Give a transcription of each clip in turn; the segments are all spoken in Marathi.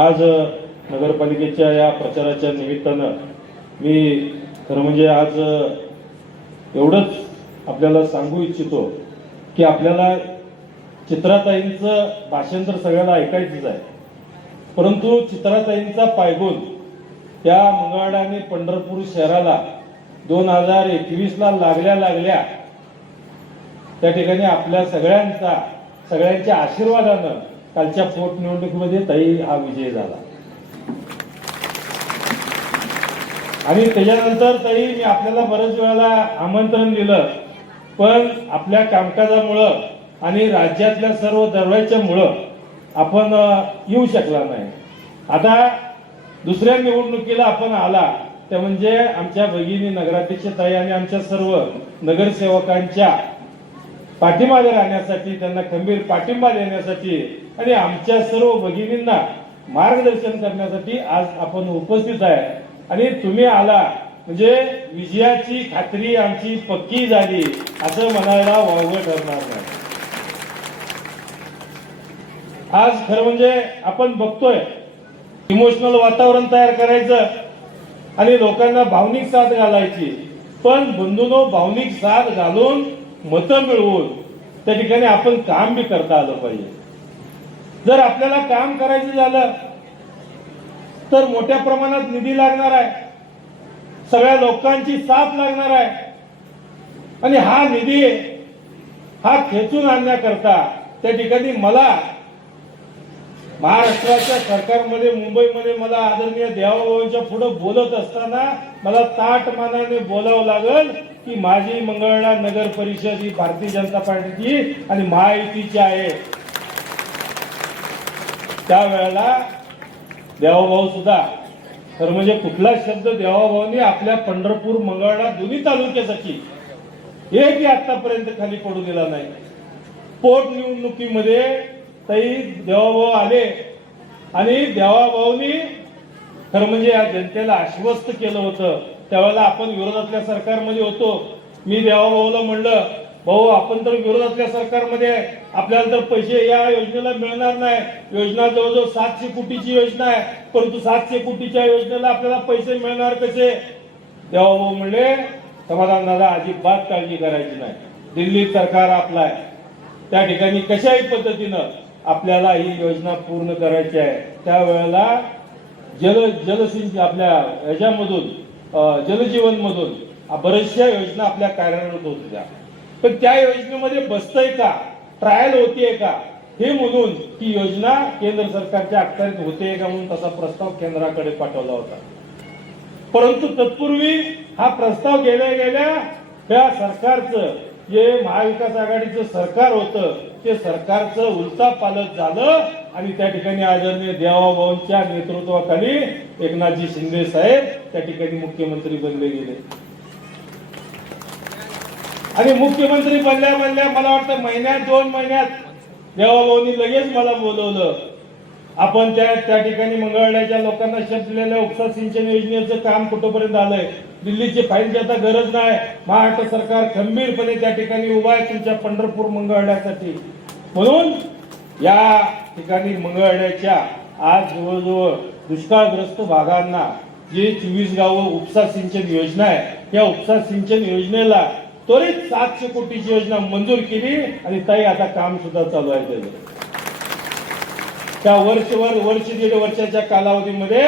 आज नगरपालिकेच्या या प्रचाराच्या निमित्तानं मी खरं म्हणजे आज एवढंच आपल्याला सांगू इच्छितो की आपल्याला चित्राताईंचं भाषण तर सगळ्याला ऐकायचंच आहे. परंतु चित्राताईंचा पायगोल त्या मंगळवाडा आणि पंढरपूर शहराला दोन हजार एकवीसला लागल्या लागल्या त्या ठिकाणी आपल्या सगळ्यांचा सगळ्यांच्या आशीर्वादानं कालच्या पोटनिवडणुकीमध्ये ताई हा विजय झाला. आणि त्याच्यानंतर ताई मी आपल्याला बरेच वेळेला आमंत्रण दिलं पण आपल्या कामकाजामुळं आणि राज्यातल्या सर्व दरवाज्यामुळं आपण येऊ शकला नाही. आता दुसऱ्या निवडणुकीला आपण आला ते म्हणजे आमच्या भगिनी नगराध्यक्ष ताई आणि आमच्या सर्व नगरसेवकांच्या पाठीमागे राहण्यासाठी त्यांना खंबीर पाठिंबा देण्यासाठी आणि आमच्या सर्व भगिनींना मार्गदर्शन करण्यासाठी आज आपण उपस्थित आहे. आणि तुम्ही आला म्हणजे विजयाची खात्री आमची पक्की झाली असं म्हणायला वावगं ठरणार नाही. आज खरं म्हणजे आपण बघतोय इमोशनल वातावरण तयार करायचं आणि लोकांना भावनिक साथ घालायची. पण बंधूनो भावनिक साथ घालून मतं मिळवून त्या ठिकाणी आपण काम बी करता आलं पाहिजे. जर आपल्याला काम करायचं झालं तर मोठ्या प्रमाणात निधी लागणार आहे. सगळ्या लोकांची साथ लागणार आहे. आणि हा निधी हा खेचून आणण्याकरता त्या ठिकाणी मला महाराष्ट्राच्या सरकारमध्ये मुंबईमध्ये मला आदरणीय देवाबाबांच्या पुढे बोलत असताना मला ताट मानाने बोलावं लागल. की माझी मंगळनाथ नगर परिषद ही भारतीय जनता पार्टीची आणि महायुतीची आहे. त्यावेळेला देवाभाऊ सुद्धा. तर म्हणजे कुठला शब्द देवाभाऊनी आपल्या पंढरपूर मंगळनाथ दोन्ही तालुक्यासाठी एकही आतापर्यंत खाली पडू दिला नाही. पोटनिवडणुकीमध्ये तरी देवाभाऊ आले आणि देवाभाऊनी खरं म्हणजे या जनतेला आश्वस्त केलं होतं. त्यावेळेला आपण विरोधातल्या सरकारमध्ये होतो. मी देवाभाऊला म्हणलं भाऊ आपण तर विरोधातल्या सरकारमध्ये आहे. आपल्याला तर पैसे या योजनेला मिळणार नाही. योजना जवळजवळ सातशे कोटीची योजना आहे. परंतु सातशे कोटीच्या योजनेला आपल्याला पैसे मिळणार कसे? देवाभाऊ म्हणले समाधान दादा अजिबात काळजी करायची नाही. दिल्ली सरकार आपला आहे. त्या ठिकाणी कशाही पद्धतीनं आपल्याला ही योजना पूर्ण करायची आहे. त्यावेळेला जल जलसिंच आपल्या ह्याच्यामधून अं, जलजीवन मधून बऱ्याचशा योजना आपल्या कार्यरत होत्या. पण त्या योजनेमध्ये बसतंय का? ट्रायल होतीये का? हे म्हणून ती योजना केंद्र सरकारच्या अखत्यारीत होते का म्हणून तसा प्रस्ताव केंद्राकडे पाठवला होता. परंतु तत्पूर्वी हा प्रस्ताव गेल्या गेल्या त्या सरकारचं जे महाविकास आघाडीचं सरकार होतं ते सरकारचं उलता पालट झालं आणि त्या ठिकाणी आदरणीय देवाभाऊंच्या नेतृत्वाखाली एकनाथजी शिंदे साहेब त्या ठिकाणी मुख्यमंत्री बनले गेले. आणि मुख्यमंत्री बनल्या बनल्या मला वाटतं महिन्यात दोन महिन्यात देवाभाऊनी लगेच मला बोलवलं. आपण त्या त्या ठिकाणी मंगळवाड्याच्या लोकांना शब्द उपसा सिंचन योजनेचं काम कुठंपर्यंत आलंय? दिल्लीची फाईलची आता गरज नाही. महाराष्ट्र सरकार खंबीरपणे त्या ठिकाणी उभा आहे तुमच्या पंढरपूर मंगळवाड्यासाठी म्हणून या ठिकाणी मंगळवाड्याच्या आज जवळजवळ दुष्काळग्रस्त भागांना जे चोवीस गावं उपसा सिंचन योजना आहे या उपसा सिंचन योजनेला त्वरित सातशे कोटीची योजना मंजूर केली आणि ताई आता काम सुद्धा चालू आहे त्याचं. त्या वर्षभर वर्ष दीड वर्षाच्या कालावधीमध्ये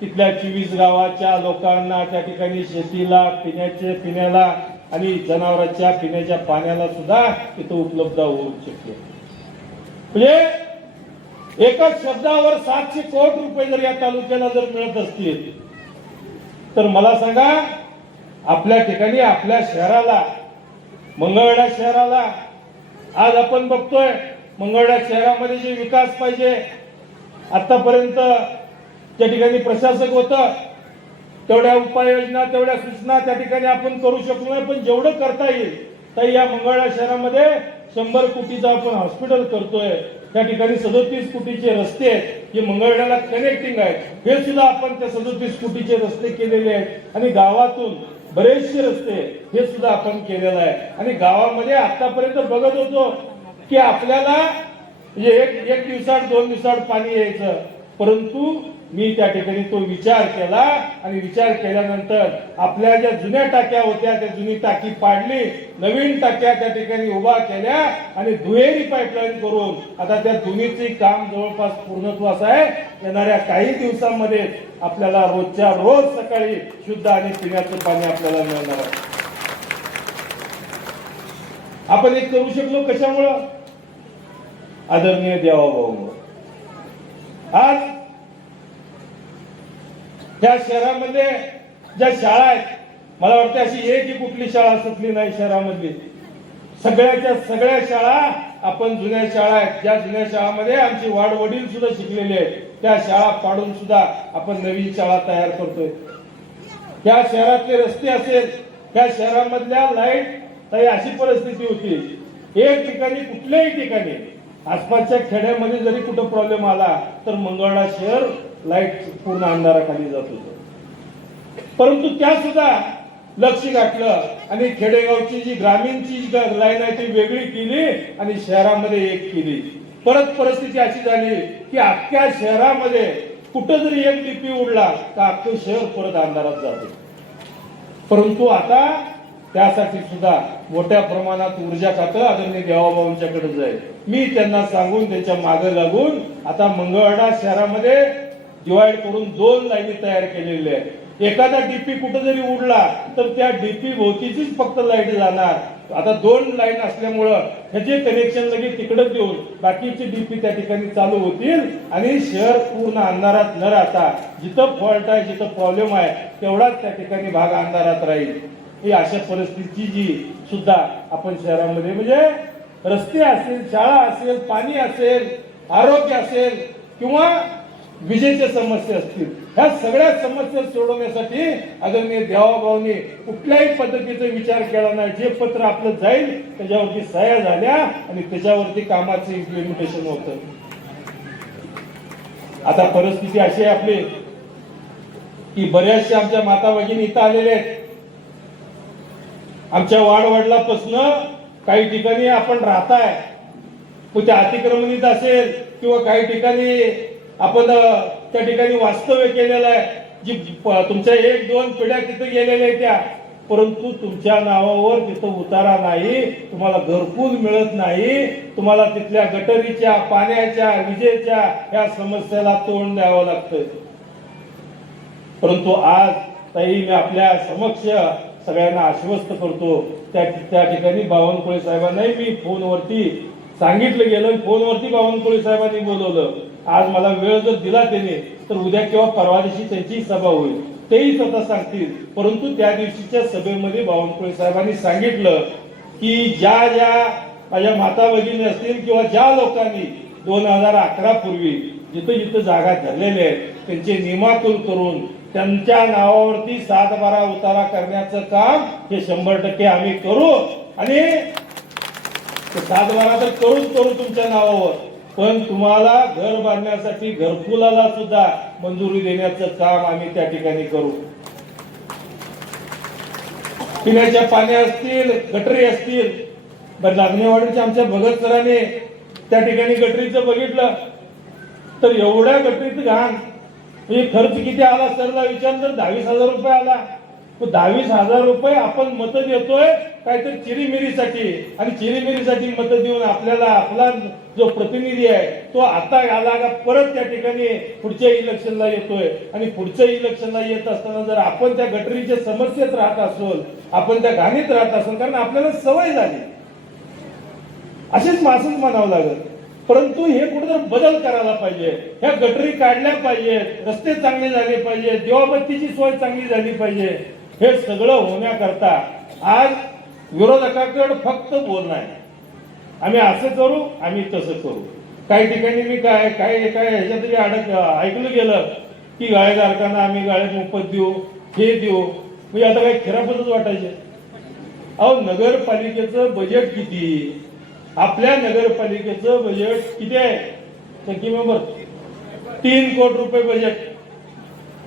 तिथल्या चोवीस गावाच्या लोकांना त्या ठिकाणी शेतीला पिण्याचे पिण्याला आणि जनावरांच्या पिण्याच्या पाण्याला सुद्धा तिथं उपलब्ध होऊ शकते. म्हणजे एकाच शब्दावर सातशे कोटी रुपये जर या तालुक्याला जर मिळत असतील तर मला सांगा आपल्या ठिकाणी आपल्या शहराला मंगळवेढा शहराला आज आपण बघतोय मंगळवेढा शहरामध्ये जे विकास पाहिजे आतापर्यंत त्या ठिकाणी प्रशासक होतं. तेवढ्या उपाययोजना तेवढ्या सूचना त्या ठिकाणी आपण करू शकलो नाही पण जेवढं करता येईल तर या मंगळवेढा शहरामध्ये शंभर कोटीचं आपण हॉस्पिटल करतोय. त्या ठिकाणी सदोतीस कोटीचे रस्ते आहेत. जे मंगळवेढ्याला कनेक्टिंग आहे. हे सुद्धा आपण त्या सदोतीस कोटीचे रस्ते केलेले आहेत. आणि गावातून बरेचसे रस्ते हे सुद्धा आपण केलेलं आहे. आणि गावामध्ये आतापर्यंत बघत होतो की आपल्याला एक एक दिवसाड दोन दिवसाड पाणी यायचं. परंतु मी त्या ठिकाणी तो विचार केला आणि विचार केल्यानंतर आपल्या ज्या जुन्या टाक्या होत्या त्या जुनी टाकी पाडली नवीन टाक्या त्या ठिकाणी उभा केल्या आणि दुहेरी पाईपलाईन करून आता त्या दोन्हीचे काम जवळपास पूर्णत्वास आहे. येणाऱ्या काही दिवसांमध्ये आपल्याला रोजच्या रोज सकाळी शुद्ध आणि पिण्याचं पाणी आपल्याला मिळणार आहे. आपण एक करू शकलो कशामुळं? आदरणीय देवाभाऊ आज त्या शहरामध्ये ज्या शाळा आहेत मला वाटतं अशी एक ही कुठली शाळा सुटली नाही शहरामधली. सगळ्याच्या सगळ्या शाळा आपण जुन्या शाळा आहेत. ज्या जुन्या शाळामध्ये आमची वाढ वडील सुद्धा शिकलेले आहेत. त्या शाळा पाडून सुद्धा आपण नवीन शाळा तयार करतोय. त्या शहरातले रस्ते असेल त्या शहरामधल्या लाइट काही अशी परिस्थिती होती. एक ठिकाणी कुठल्याही ठिकाणी आसपासच्या खेड्यामध्ये जरी कुठं प्रॉब्लेम आला तर मंगळा शहर लाइट पूर्ण अंधाराखाली जात होतं. परंतु त्या सुद्धा लक्ष गाठलं आणि खेडेगावची जी ग्रामीणची जी लाईन आहे ती वेगळी केली आणि शहरामध्ये एक केली. परत परिस्थिती अशी झाली की अख्ख्या शहरामध्ये कुठं जरी एक डीपी उडला तर अख्खं शहर परत अंधारात जाते परंतु आता त्यासाठी सुद्धा मोठ्या प्रमाणात ऊर्जा खातं आदरणीय देवाबाबांच्याकडे जाईल. मी त्यांना सांगून त्यांच्या मागे लागून आता मंगळवाडा शहरामध्ये डिवाइड करून दोन लाईनी तयार केलेल्या आहेत एखादा डीपी कुठं जरी उडला तर त्या डीपी भोवतीचीच फक्त लाइट जाणार. आता दोन लाईन असल्यामुळं ह्याचे कनेक्शन लगेच तिकडे देऊन बाकीचे डीपी त्या ठिकाणी चालू होतील आणि शहर पूर्ण अंधारात न राहता जिथं फॉल्ट आहे जिथं प्रॉब्लेम आहे तेवढाच त्या ठिकाणी भाग अंधारात राहील. ही अशा परिस्थितीची जी सुद्धा आपण शहरामध्ये म्हणजे रस्ते असेल शाळा असेल पाणी असेल आरोग्य असेल किंवा विजेच्या समस्या असतील. ह्या सगळ्या समस्या सोडवण्यासाठी आदरणीय देवाभाऊनी कुठल्याही पद्धतीचा विचार केला नाही. जे पत्र आपलं जाईल त्याच्यावरती सह्या झाल्या आणि त्याच्यावरती कामाचं इम्प्लिमेंटेशन होतं. आता परिस्थिती अशी आहे आपली की बऱ्याचशा आमच्या माता भगिनी इथं आलेल्या आहेत. आमच्या वाडवडिलापासनं काही ठिकाणी आपण राहताय. मग त्या अतिक्रमणीत असेल किंवा काही ठिकाणी आपण त्या ठिकाणी वास्तव्य केलेलं आहे. जी तुमच्या एक दोन पिढ्या तिथे गेलेल्या आहेत त्या. परंतु तुमच्या नावावर तिथं उतारा नाही तुम्हाला घरकुल मिळत नाही. तुम्हाला तिथल्या गटरीच्या पाण्याच्या विजेच्या या समस्याला तोंड द्यावं लागतंय. परंतु आज ताई मी आपल्या समक्ष सगळ्यांना आश्वस्त करतो. त्या त्या ठिकाणी बावनकुळे साहेबांनाही मी फोनवरती सांगितलं गेलं फोनवरती बावनकुळे साहेबांनी बोलवलं. आज मला वेळ जर दिला त्याने तर उद्या किंवा परवा दिवशी त्यांची सभा होईल. तेही स्वतः सांगतील. परंतु त्या दिवशीच्या सभेमध्ये बावनकुळे साहेबांनी सांगितलं की ज्या ज्या माझ्या माता भगिनी असतील किंवा ज्या लोकांनी दोन हजार अकरा पूर्वी जिथं जिथं जागा धरलेल्या आहेत त्यांचे नियमाकुल करून त्यांच्या नावावरती सात बारा उतारा करण्याचं काम हे शंभर टक्के आम्ही करू. आणि सात बारा तर करूच करू तुमच्या नावावर. पण तुम्हाला घर बांधण्यासाठी घरकुलाला सुद्धा मंजुरी देण्याचं काम आम्ही त्या ठिकाणी करू. पिण्याच्या पाण्या असतील गटरी असतील बरं लागणेवाडीच्या आमच्या भगत सराने त्या ठिकाणी गटरीचं बघितलं. तर एवढ्या गटरीत घाण. म्हणजे खर्च किती आला सरला विचार तर दहावीस हजार रुपये आला. दहावीस हजार रुपये आपण मत देतोय काहीतरी चिरीमिरीसाठी. आणि चिरीमिरीसाठी मत देऊन आपल्याला आपला जो प्रतिनिधी आहे तो आता आला का परत त्या ठिकाणी पुढच्या इलेक्शनला येतोय. आणि पुढच्या इलेक्शनला येत असताना जर आपण त्या गटरीच्या समस्येत राहत असोल आपण त्या घाणीत राहत असोल कारण आपल्याला सवय झाली. असेच मासच म्हणावं लागत परंतु हे कुठेतरी बदल करायला पाहिजे. ह्या गटरी काढल्या पाहिजेत रस्ते चांगले झाले पाहिजे देवाबत्तीची सोय चांगली झाली पाहिजे. हे सगळं होण्याकरता आज विरोधकाकडे फक्त बोलणं आहे. आम्ही असं करू आम्ही तसं करू. काही ठिकाणी मी काय काय काय ह्याच्यात तरी अडक ऐकलं गेलं की गाळेधारकांना आम्ही गाळे मोफत देऊ हे देऊ. म्हणजे आता काही खराबच वाटायचे. अहो नगरपालिकेचं बजेट किती? आपल्या नगरपालिकेचं बजेट किती आहे? टक्के मेंबर? तीन कोटी रुपये बजेट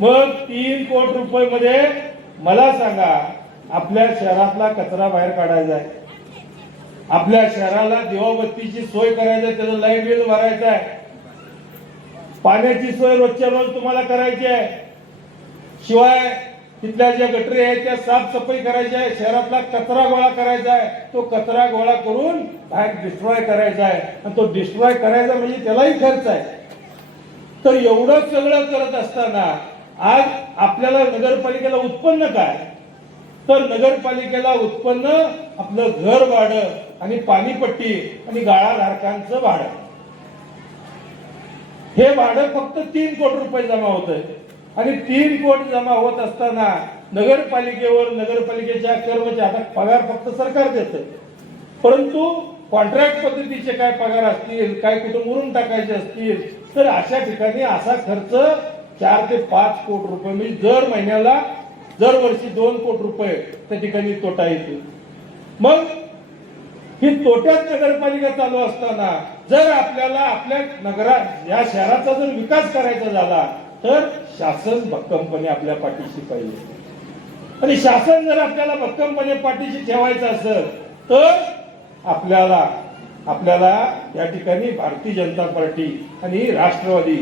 मग तीन कोटी रुपये मध्ये मला सांगा आपल्या शहरातला कचरा बाहेर काढायचा आहे. आपल्या शहराला दिवाबत्तीची सोय करायची आहे त्याचं लाइट बिल भरायचं आहे. पाण्याची सोय रोजच्या रोज तुम्हाला करायची आहे. शिवाय तिथल्या ज्या गटरी आहेत त्या साफसफाई करायची आहे शहरातला कचरा गोळा करायचा आहे. तो कचरा गोळा करून बाहेर डिस्ट्रॉय करायचा आहे. आणि तो डिस्ट्रॉय करायचा म्हणजे त्यालाही खर्च आहे. तर एवढं सगळं करत असताना आज आपल्याला नगरपालिकेला उत्पन्न काय? तर नगरपालिकेला उत्पन्न आपलं घर भाडं आणि पाणीपट्टी आणि गाळाधारकांचं भाडं हे भाडं फक्त तीन कोटी रुपये जमा होत आहे आणि तीन कोटी जमा होत असताना नगरपालिकेवर नगरपालिकेच्या कर्मचारी पगार फक्त सरकार देत परंतु कॉन्ट्रॅक्ट पद्धतीचे काय पगार असतील काय कुठं मुरून टाकायचे असतील तर अशा ठिकाणी असा खर्च चार ते पाच कोटी रुपये. म्हणजे दर महिन्याला दरवर्षी दोन कोटी रुपये त्या ठिकाणी तोटा येतो. मग ही तोट्यात नगरपालिका चालू असताना जर आपल्याला आपल्या नगरात या शहराचा जर विकास करायचा झाला तर शासन भक्कमपणे आपल्या पाठीशी पाहिजे. आणि शासन जर आपल्याला भक्कमपणे पाठीशी ठेवायचं असेल तर आपल्याला आपल्याला या ठिकाणी भारतीय जनता पार्टी आणि राष्ट्रवादी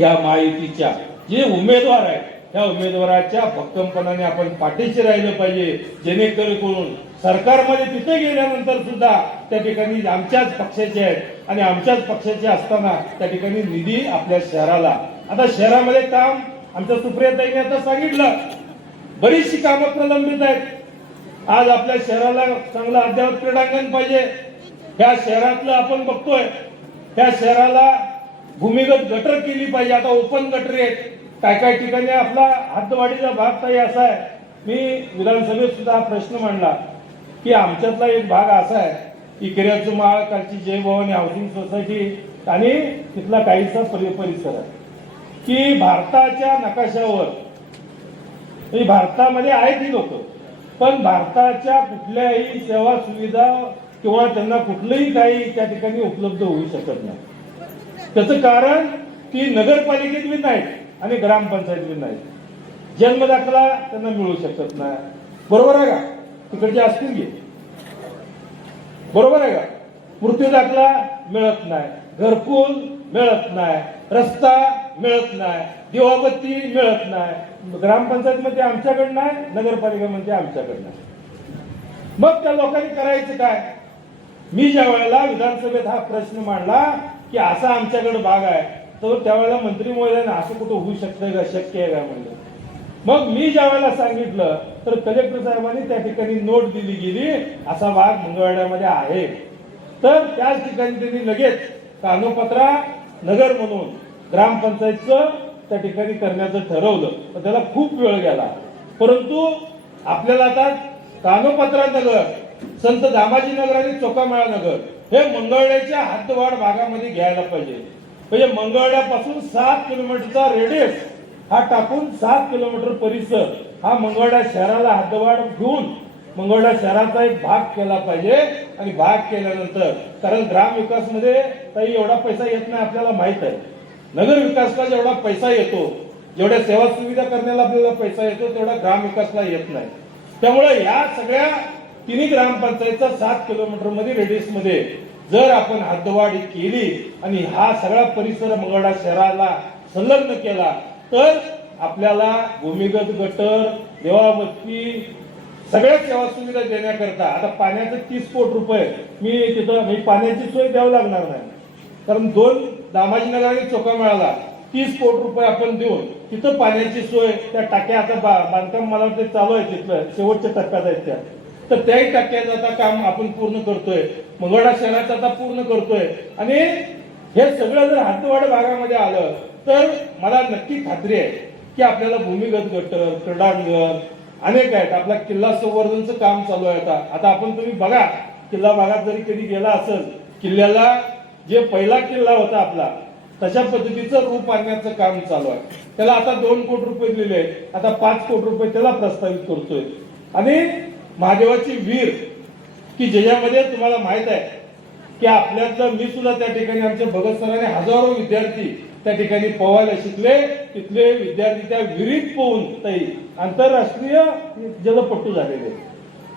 या महायुतीच्या जे उमेदवार आहेत त्या उमेदवाराच्या भक्कमपणाने आपण पाठीशी राहिलं पाहिजे. जेणेकरून सरकारमध्ये तिथे गेल्यानंतर सुद्धा त्या ठिकाणी आमच्याच पक्षाचे आहेत. आणि आमच्याच पक्षाचे असताना त्या ठिकाणी निधी आपल्या शहराला. आता शहरामध्ये काम आमच्या सुप्रियाताईने आता सांगितलं. बरीचशी कामं प्रलंबित आहेत. आज आपल्या शहराला चांगलं अद्यावत क्रीडांगण पाहिजे. या शहरातलं आपण बघतोय. त्या शहराला भूमिगत गटर केली पाहिजे. आता ओपन गटरी आहेत. काय काय ठिकाणी आपला हातवाडीचा भाग काही असा आहे. मी विधानसभेत सुद्धा हा प्रश्न मांडला की आमच्यातला एक भाग असा आहे इकऱ्याचं माळ कालची जय भवानी हाऊसिंग सोसायटी आणि तिथला काहीसा परिसर आहे. की भारताच्या नकाशावर म्हणजे भारतामध्ये आहेत ही लोक पण भारताच्या कुठल्याही सेवा सुविधा किंवा त्यांना कुठलंही काही त्या ठिकाणी उपलब्ध होऊ शकत नाही. त्याचं कारण की नगरपालिकेत बी नाहीत आणि ग्रामपंचायत बी नाहीत. जन्मदाखला त्यांना मिळू शकत नाही. बरोबर आहे का? तिकडचे असतील घे. बरोबर आहे का? मृत्यू दाखला मिळत नाही. घरकुल मिळत नाही. रस्ता मिळत नाही. दिवाबत्ती मिळत नाही. ग्रामपंचायत मध्ये आमच्याकडे नाही नगरपालिका म्हणजे आमच्याकडे नाही. मग त्या लोकांनी करायचं काय? मी ज्या वेळेला विधानसभेत हा प्रश्न मांडला की असा आमच्याकडे भाग आहे तर त्यावेळेला मंत्री महोदयाने असं कुठं होऊ शकतं का शक्य आहे का म्हणलं. मग मी ज्या वेळेला सांगितलं तर कलेक्टर साहेबांनी त्या ठिकाणी नोट दिली गेली असा भाग मंगळवाड्यामध्ये आहे. तर त्याच ठिकाणी त्यांनी लगेच कानोपत्रा नगर म्हणून ग्रामपंचायतचं त्या ठिकाणी करण्याचं ठरवलं. तर त्याला खूप वेळ गेला. परंतु आपल्याला आता कानोपत्रा नगर संत दामाजी नगर आणि चोकामेळा नगर हे मंगळवेढ्याच्या हद्दवाढ भागामध्ये घ्यायला पाहिजे. म्हणजे मंगळवेढ्यापासून सात किलोमीटरचा रेडियस हा टाकून सात किलोमीटर परिसर हा मंगळवेढा शहराला हद्दवाढ घेऊन मंगळवेढा शहराचा एक भाग केला पाहिजे. आणि भाग केल्यानंतर कारण ग्राम विकासमध्ये काही एवढा पैसा येत नाही आपल्याला माहीत आहे. नगर विकासला जेवढा पैसा येतो जेवढ्या सेवा सुविधा करण्याला आपल्याला पैसा येतो तेवढा ग्राम विकासला येत नाही. त्यामुळे या सगळ्या तिन्ही ग्रामपंचायतचा सात किलोमीटरमध्ये रेडियसमध्ये जर आपण हद्दवाढ केली आणि हा सगळा परिसर मंगळा शहराला संलग्न केला तर आपल्याला भूमिगत गटर देवाबत्ती सगळ्या सेवा सुविधा देण्याकरता आता पाण्याचं तीस कोटी रुपये मी तिथं मी पाण्याची सोय द्यावं लागणार नाही. कारण दोन दामाजीनगर आणि चोकामेळाला तीस कोटी रुपये आपण देऊन तिथं पाण्याची सोय त्या टाक्या आता बा- बांधकाम मला वाटतं चालू आहे तिथलं शेवटच्या टप्प्यात आहेत त्या. तर त्याही टाक्याचं आता काम आपण पूर्ण करतोय. मंगळा शहराचं आता पूर्ण करतोय. आणि हे सगळं जर हातवाड भागामध्ये आलं तर मला नक्की खात्री आहे की आपल्याला भूमिगत गटर क्रीडांगण अनेक आहेत. आपला किल्ला संवर्धनचं काम चालू आहे आता. आता आपण तुम्ही बघा किल्ला भागात जरी कधी गेला असेल किल्ल्याला जे पहिला किल्ला होता आपला तशा पद्धतीचं रूप आणण्याचं काम चालू आहे. त्याला आता दोन कोटी रुपये दिले आता पाच कोटी रुपये त्याला प्रस्तावित करतोय. आणि महादेवाची वीर की ज्याच्यामध्ये तुम्हाला माहीत आहे की आपल्यातलं मी सुद्धा त्या ठिकाणी आमच्या भगत सरांनी हजारो विद्यार्थी त्या ठिकाणी पोहायला शिकले. तिथले विद्यार्थी त्या विहिरीत पोहून ताई आंतरराष्ट्रीय जलपट्टू झालेले.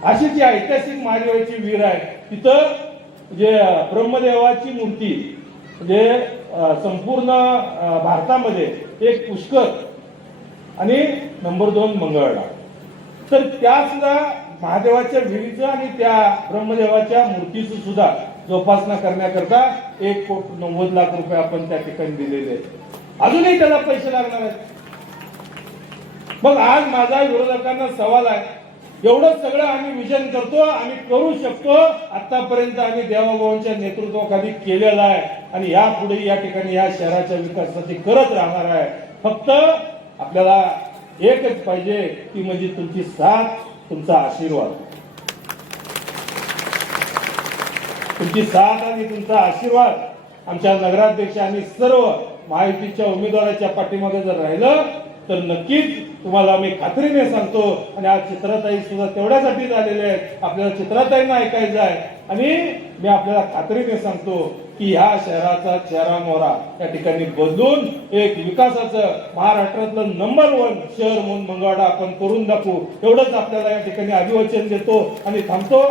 अशी जी ऐतिहासिक महादेवाची वीर आहे तिथं जे ब्रह्मदेवाची मूर्ती म्हणजे संपूर्ण भारतामध्ये एक पुष्कर आणि नंबर दोन मंगळला. तर त्या सुद्धा महादेवाच्या विहिरीचं आणि त्या ब्रह्मदेवाच्या मूर्तीचं सुद्धा जोपासना करण्याकरता एक कोट नव्वद लाख रुपये आपण त्या ठिकाणी दिलेले आहेत. अजूनही त्याला पैसे लागणार आहेत. मग आज माझा विरोधकांना सवाल आहे. एवढं सगळं आम्ही विजन करतो आम्ही करू शकतो. आतापर्यंत आम्ही देवाभावांच्या नेतृत्वाखाली केलेलं आहे. आणि यापुढे या ठिकाणी या शहराच्या विकासासाठी करत राहणार आहे. फक्त आपल्याला एकच पाहिजे ती म्हणजे तुमची साथ तुमचा आशीर्वाद. तुमची साथ आणि तुमचा आशीर्वाद आमच्या नगराध्यक्ष आणि सर्व महायुतीच्या उमेदवाराच्या पाठीमागे जर राहिलं तर नक्कीच तुम्हाला मी खात्रीने सांगतो आणि आज चित्रताई सुद्धा तेवढ्यासाठी झालेले आहेत. आपल्याला चित्रताईंना ऐकायचं आहे. आणि मी आपल्याला खात्रीने सांगतो की ह्या शहराचा चेहरा मोहरा या ठिकाणी बदलून एक विकासाचं महाराष्ट्रातलं नंबर वन शहर म्हणून मंगळवाडा आपण करून दाखवू. एवढंच आपल्याला या ठिकाणी अभिवचन देतो आणि थांबतो.